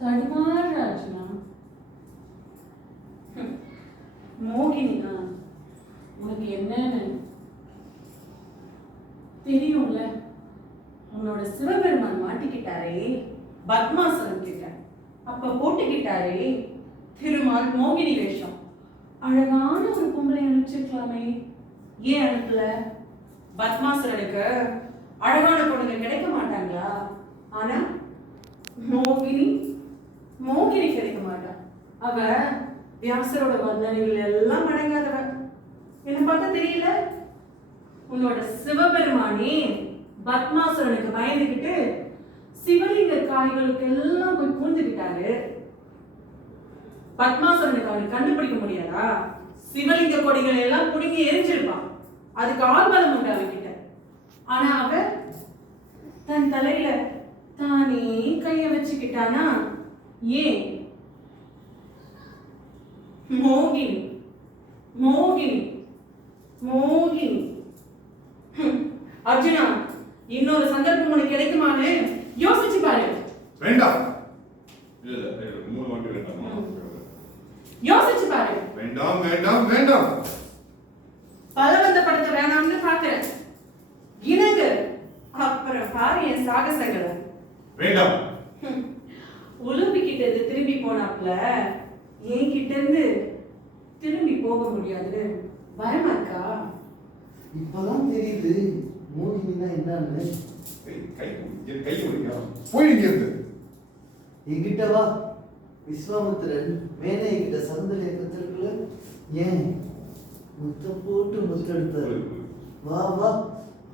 தடுமாறுற அர்ஜுனா. மோகினினா உனக்கு என்னன்னு தெரியும்ல. உன்னோட சிவபெருமான் மாட்டிக்கிட்டாரே பத்மாசுரன் கிட்ட, அப்ப போட்டுக்கிட்டாரே திருமால் மோகினி வேஷம். அழகான ஒரு பொம்பளை அனுப்பிச்சிருக்கலாமே, ஏன் அனுப்பல? பத்மாசுரனுக்கு அழகான பொண்ணுங்க கிடைக்க மாட்டாங்களா? ஆனா மோகினி மோகினி கிடைக்க மாட்டான். அவ வியாசரோட வந்தனைகள் எல்லாம் அடங்காதவ. என்ன பார்த்தா தெரியல? உன்னோட சிவபெருமானே பத்மாசுரனுக்கு பயந்துகிட்டு சிவலிங்க காய்களுக்கு எல்லாம் போய் பூந்துக்கிட்டாரு. பத்மாசுரனுக்கு அவனுக்கு கண்டுபிடிக்க முடியாதா? சிவலிங்க கொடிகளை எல்லாம் புடுங்கி எரிஞ்சிருப்பான். அதுக்கு ஆர்வலம் உண்டு அவன்கிட்ட. ஆனா அவ தன் தலையில தானே கைய வச்சுக்கிட்டானா? ஏன்? மோகினி மோகினி மோகினி. அர்ஜுனா, இன்னொரு சந்தர்ப்பம் உனக்கு கிடைக்குமான்னு யோசிச்சு பாரு. வேண்டாம். இல்ல இல்ல, 3 வாட்டி வேண்டாம். யோசிச்சு பாரு. வேண்டாம் வேண்டாம் வேண்டாம். பலவந்தப்படுத்த வேணாம்னு பாக்குறேன். இணங்கு, அப்புறம் பாரு என் சாகசங்களை. வேண்டாம். உலும்பி கிட்ட இருந்து திரும்பி போனாப்ல என் கிட்ட இருந்து திரும்பி போக முடியாதுன்னு பயமா இருக்கா? இப்பதான் தெரியுது மோகினினா என்னன்னு. கை முடியா போய் இங்க இருந்து. என்கிட்ட வா. விஸ்வாமித்திரன் மேலே கிட்ட சந்தலை கத்திருக்கல, ஏன் முத்தம் போட்டு முத்தெடுத்தாரு. வா வா,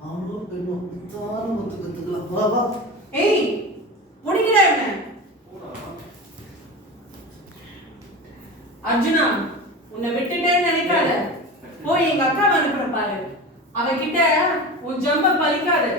ஆணோ பெண்ணோ முத்தான முத்து கத்துக்கலாம். வா வா. ஏய், முடிக்கிறா என்ன? அர்ஜுனா, உன்னை விட்டுட்டேன்னு நினைக்காத. போய் எங்க அக்கா அனுப்புற பாரு. அவகிட்ட உன் ஜம்ப பலிக்காது.